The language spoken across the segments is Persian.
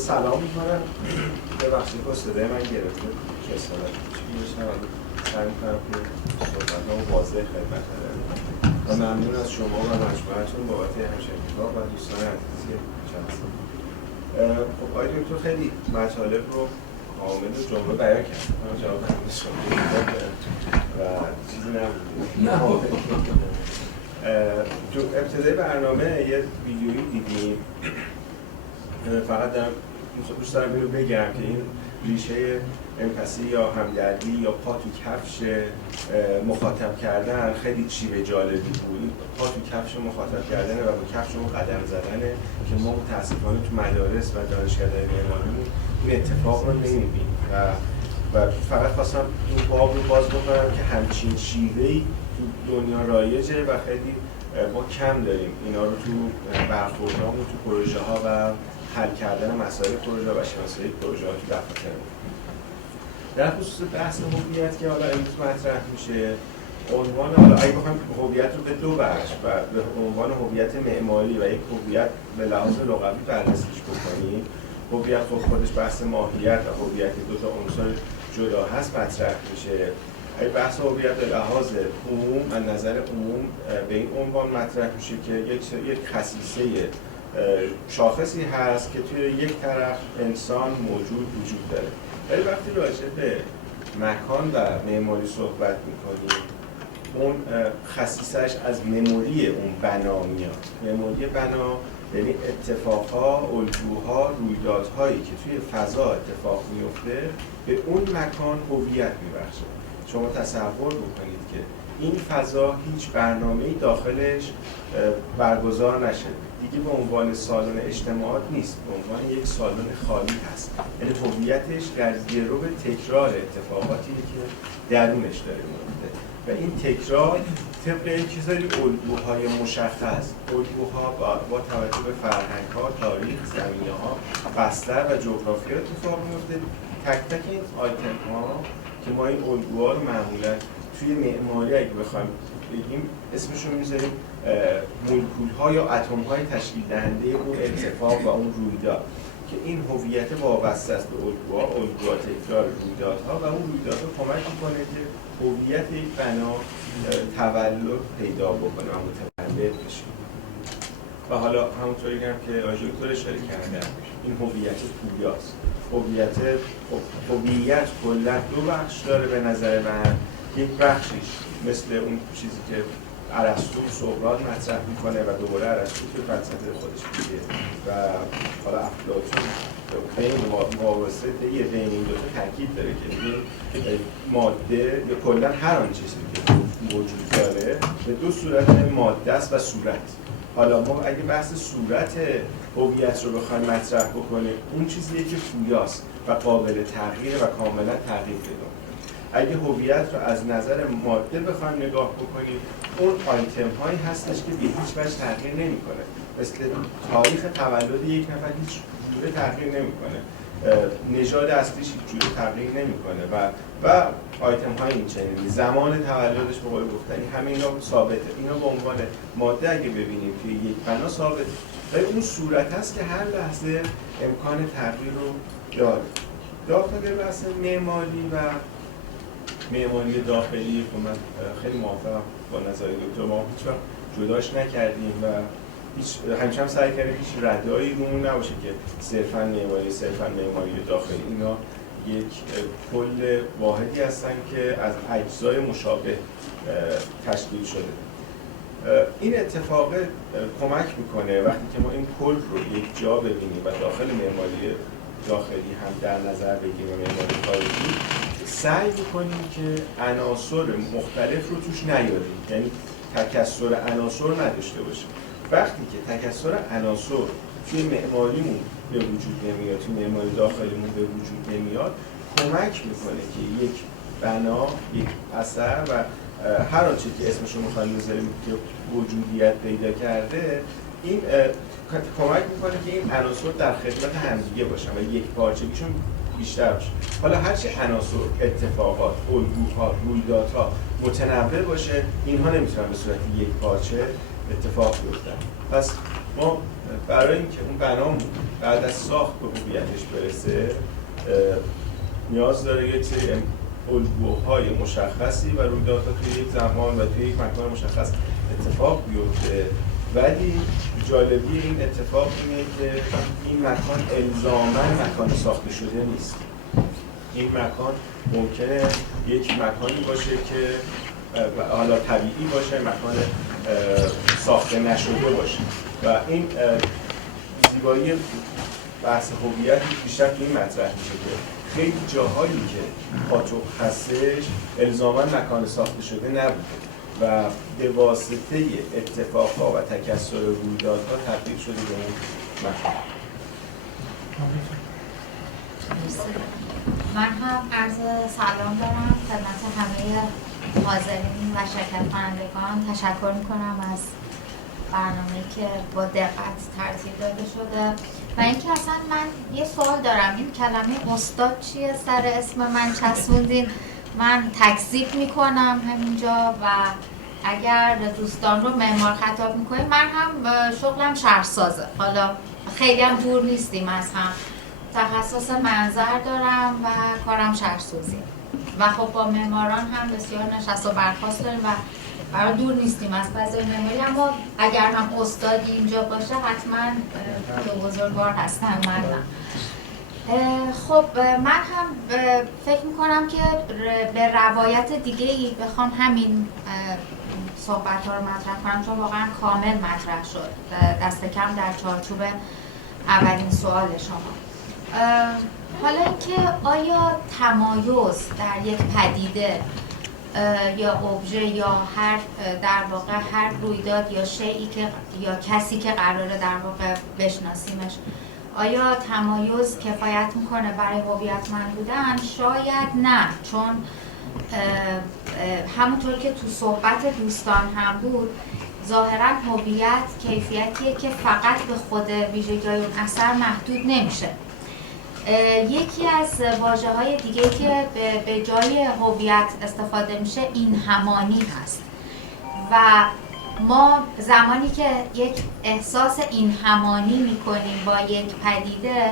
سلام میکنم. ببخشید که صدای من گرفته که اصطلاحاً چی میشنم سعی میکنم که صحبت‌هامو واضح خدمت بدم و ممنون از شما و مجموعتون بابت همشنیدگاه و دوستان عزیزی که هستن. خب آقای دکتر خیلی مطالب رو کامل و جمله بیان کرد. من جواب همه شما و چیزی نبود. تو ابتدای برنامه یه ویدیویی دیدیم، فقط دوست دارم اینو بگم که این ریشه امپاتی یا همدردی یا پا تو کفش مخاطب کردن خیلی چیز جالبی بود. پا تو کفش مخاطب کردن و با کفشمون قدم زدنه که ما متاسفانه تو مدارس و دانشگاه‌های معماریمون این اتفاق رو نمی‌بینیم و فقط خواستم این باب رو باز بکنم که همچین شیوه‌ای تو دنیا رایجه و خیلی ما کم داریم اینا رو تو برخوردهامون تو پروژه ها و حل کردن مسائل پروژه و شناسایی پروژه ها تو دفاترمون. در خصوص بحث هویت که حالا امروز مطرح میشه، عنوان حالا اگه بخوایم هویت رو به دو بخش و به عنوان هویت معماری و یک هویت به لحاظ لغوی بررسیش بکنیم، هویت خودش بحث ماهیت و هویت دو تا عنصر جدا هست مطرح میشه. بحث هویت به لحاظ عموم از نظر عموم به این عنوان مطرح میشه که یک خصیصه شاخصی هست که توی یک طرف انسان موجود وجود داره. ولی وقتی راجع به مکان و معماری صحبت میکنیم، اون خصیصش از مموری اون بنا میاد. مموری بنا یعنی اتفاقها، الگوها، رویدادهایی که توی فضا اتفاق میفته به اون مکان هویت میبخشه. شما تصور بکنید که این فضا هیچ برنامه‌ای داخلش برگزار نشده، دیگه به عنوان سالن اجتماعات نیست، به عنوان یک سالن خالی هست. یعنی هویتش در گرو تکرار اتفاقاتی که درونش داره میفته و این تکرار طبق یک چیزایی الگوهای مشخص، الگوها با توجه به فرهنگ‌ها، تاریخ، زمینه‌ها، بستر و جغرافیا اتفاق میفته. تک تک این آیتم‌ها که ما این الگوها رو معمولا توی معماری اگه بخوایم بگیم اسمش رو میذاریم مولکول‌ها یا اتم‌های تشکیل دهنده اون اتفاق و اون رویداد که این هویت وابسته است به الگوها تکرار رویدادها و اون رویدادها کمک می‌کنه که هویت یک بنا تولد پیدا بکنه و متولد بشه. و حالا همونطوری هم که آقای دکتر اشاره کردن، این هویت پویاست. هویت کلا دو بخش داره به نظر من. یک بخشش مثل اون چیزی که ارسطو سقراط مطرح میکنه و دوباره ارسطو توی فلسفه خودش میگه و حالا افلاطون بین مقایسه بین این دو تا تاکید داره که این ماده یا کلا هر آن چیزی که وجود داره به دو صورت ماده است و صورت. حالا ما اگه بحث صورت هویت رو بخوایم مطرح بکنیم، اون چیزیه که پویاست و قابل تغییر و کاملا تغییر پیدا کنه. اگه هویت رو از نظر ماده بخوایم نگاه بکنیم، اون آیتم هایی هستش که به هیچ وجه تغییر نمیکنه. مثل تاریخ تولد یک نفر هیچ جوره تغییر نمیکنه، نژاد اصلیش هیچ جوره تغییر نمیکنه و آیتم های این چنینی، زمان تولدش به قول گفتنی همه اینا ثابته. اینا به عنوان ماده اگه ببینیم توی یک بنا ثابت، ولی اون صورت هست که هر لحظه امکان تغییر رو داره. داخل بحث معماری و معماری داخلی که من خیلی موافقم با نظر دکتر، ما هیچ وقت جداش نکردیم و همیشه هم سعی کردیم هیچ ردایی رومون نباشه که صرفاً معماری داخلی. اینا یک کل واحدی هستن که از اجزای مشابه تشکیل شده. این اتفاق کمک میکنه وقتی که ما این کل رو یک جا ببینیم و داخل معماری داخلی هم در نظر بگیریم و معماری خارجی، سعی میکنیم که عناصر مختلف رو توش نیاریم، یعنی تکثر عناصر نداشته باشیم. وقتی که تکثر عناصر توی معماریمون به وجود نمیاد، توی معماری داخلیمون به وجود نمیاد، کمک میکنه که یک بنا، یک اثر و هر آنچه که اسمش رو میخوایم بذاریم که وجودیت پیدا کرده، این کمک میکنه که این عناصر در خدمت همدیگه باشن و یک پارچگیشون بیشتر باشه. حالا هرچی عناصر، اتفاقات، الگوها، رویدادها متنوع باشه، اینها نمیتونن به صورت یک پارچه اتفاق بیفتن. پس ما برای اینکه اون بنامون بعد از ساخت به هویتش برسه نیاز داره یک سری الگوهای مشخصی و رویدادها توی یک زمان و توی یک مکان مشخص اتفاق بیفته. ولی جالبی این اتفاق اینه که این مکان الزاماً مکان ساخته شده نیست. این مکان ممکنه یک مکانی باشه که حالا طبیعی باشه، مکان ساخته نشده باشه و این زیبایی بحث هویت بیشتر تو این مطرح میشه که خیلی جاهایی که پاتوق هستش الزاماً مکان ساخته شده نبوده و به واسطه اتفاقها و تکثر رویدادها تبدیل شده به اون مکان. من هم عرض سلام دارم خدمت همه حاضرین و شرکت کنندگان. تشکر میکنم از برنامه‌ای که با دقت ترتیب داده شده و اینکه اصلا من یه سوال دارم، این کلمه استاد چیه سر اسم من چسبوندین؟ من تکذیب میکنم همینجا و اگر دوستان رو معمار خطاب میکنیم، من هم شغلم شهرسازه، حالا خیلی هم دور نیستیم از هم، تخصص منظر دارم و کارم شهرسازی و خب با معماران هم بسیار نشست و برخاست داریم و برای دور نیستیم از فضای معماری. اما اگر هم استادی اینجا باشه حتما دو بزرگوار هستم من. خب من هم فکر میکنم که به روایت دیگه‌ای بخوام همین صحبت ها رو مطرح کنم، چون واقعا کامل مطرح شد دست کم در چارچوب اولین سوال شما. حالا اینکه آیا تمایز در یک پدیده یا ابژه یا هر در واقع هر رویداد یا شیئی که یا کسی که قراره در واقع بشناسیمش، آیا تمایز کفایت میکنه برای هویتمند بودن؟ شاید نه، چون همونطور که تو صحبت دوستان هم بود، ظاهرا هویت کیفیتیه که فقط به خود ویژگی‌های اون اثر محدود نمیشه. یکی از واژه‌های دیگه که به جای هویت استفاده میشه این همانی هست و ما زمانی که یک احساس این همانی میکنیم با یک پدیده،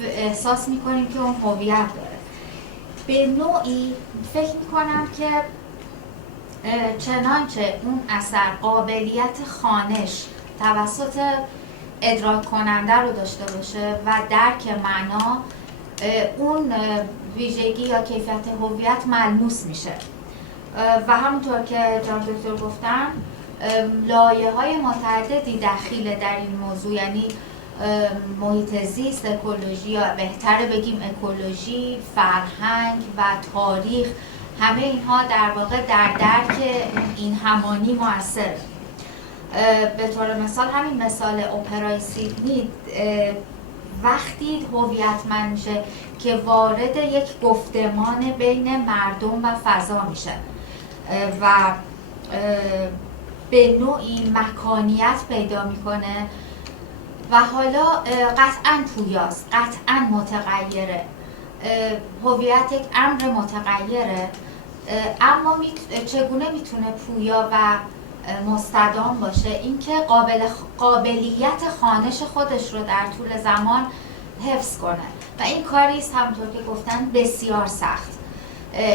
احساس میکنیم که اون هویت داره. به نوعی فکر میکنم که چنانچه اون اثر قابلیت خوانش توسط ادراک کننده رو داشته باشه و درک معنا، اون ویژگی یا کیفیت هویت ملموس میشه و همونطور که جناب دکتر گفتن لایه‌های متعددی دخیل در این موضوع، یعنی محیط زیست، اکولوژی یا بهتره بگیم اکولوژی، فرهنگ و تاریخ، همه اینها در واقع در درک این همانی مؤثره. به طور مثال همین مثال اپرای سیدنی وقتی هویتمند میشه که وارد یک گفتمان بین مردم و فضا میشه و به نوعی مکانیت پیدا میکنه و حالا قطعاً پویاست، قطعاً متغیره. هویت یک امر متغیره، اما چگونه میتونه پویا و مستدام باشه؟ اینکه قابلیت خوانش خودش رو در طول زمان حفظ کنه و این کاری است همونطور که گفتن بسیار سخت.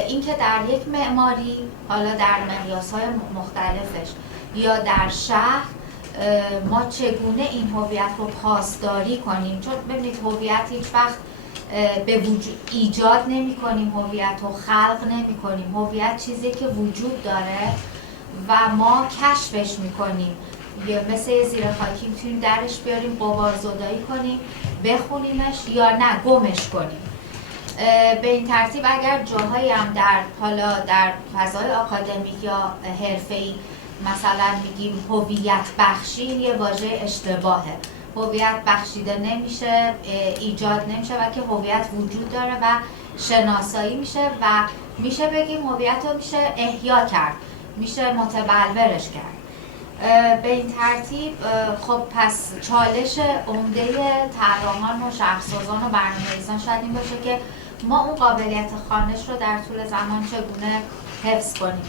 اینکه در یک معماری، حالا در مقیاس‌های مختلفش یا در شهر، ما چگونه این هویت رو پاسداری کنیم؟ چون ببینید هویت هیچ وقت به وجود ایجاد نمی کنیم، هویت رو خلق نمی کنیم. هویت چیزی که وجود داره و ما کشفش میکنیم، یا مثل یه زیر خاکی میتونیم درش بیاریم، غبار زدایی کنیم، بخونیمش یا نه گمش کنیم. به این ترتیب اگر جاهایی هم حالا در فضای آکادمیک یا حرفه‌ای مثلا میگیم هویت بخشی، یه واژه اشتباهه. هویت بخشیده نمیشه، ایجاد نمیشه و که هویت وجود داره و شناسایی میشه و میشه بگیم هویت رو میشه احیا کرد، میشه متبلورش کرد. به این ترتیب خب پس چالش عمده طراحان و شهرسازان و برنامه‌ریزان شاید این باشه که ما اون قابلیت خوانش رو در طول زمان چگونه حفظ کنیم.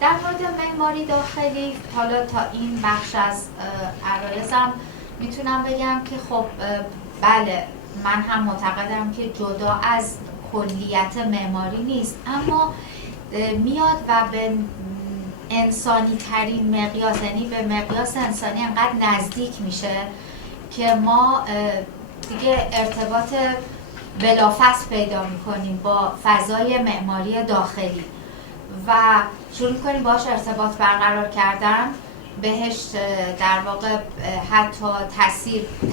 در مورد معماری داخلی، حالا تا این بخش از عرایزم میتونم بگم که خب بله، من هم معتقدم که جدا از کلیت معماری نیست، اما میاد و به انسانی ترین مقیاس، یعنی به مقیاس انسانی انقدر نزدیک میشه که ما دیگه ارتباط بلافاصله پیدا میکنیم با فضای معماری داخلی و شروع میکنیم باهاش ارتباط برقرار کردن، بهش در واقع حتی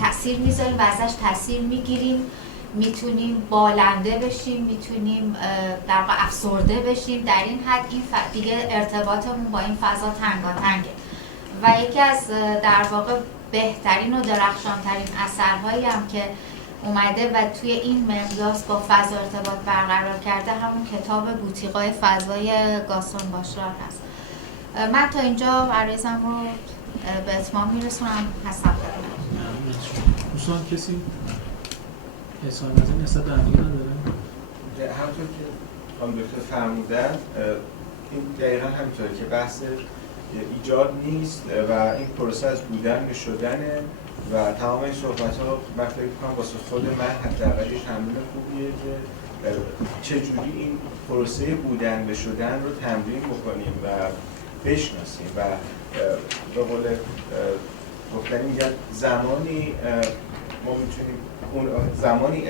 تاثیر میذاریم و ازش تاثیر میگیریم، میتونیم بالنده بشیم، میتونیم در واقع افسرده بشیم. در این حد این دیگه ارتباطمون با این فضا تنگاتنگه و یکی از در واقع بهترین و درخشانترین اثرهایی هم که اومده و توی این مقیاس با فضا ارتباط برقرار کرده همون کتاب بوتیقای فضای گاسون باشرار هست. من تا اینجا عرضم رو به اتمام میرسونم. هستم دوستان کسی احسان نظر نسبت به همدیگه نداره؟ همونطور که خانم دکتر فرمودن این دقیقا همینطوره که بحث ایجاد نیست و این پروسه از بودن به شدنه و تمام این صحبت ها من فکر می‌کنم واسه خود من حداقل یه تمرین خوبیه که چجوری این پروسه بودن به شدن رو تمرین بکنیم و بشناسیم و به قول گفتنی میگن زمانی ما میتونیم اون زمانی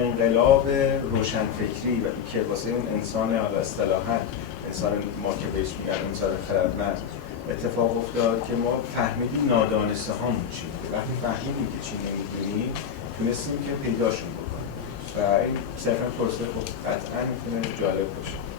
انقلاب روشنفکری و که واسه اون انسان حالا اصطلاحاً انسان ما که بهش میگن انسان خردمند اتفاق افتاد که ما فهمیدیم نادانسته هامون چی بوده. وقتی فهمیدیم که چی نمیدونیم تونستیم که پیداشون بکنیم و این صرفاً پروسه خب قطعاً میتونه جالب باشه.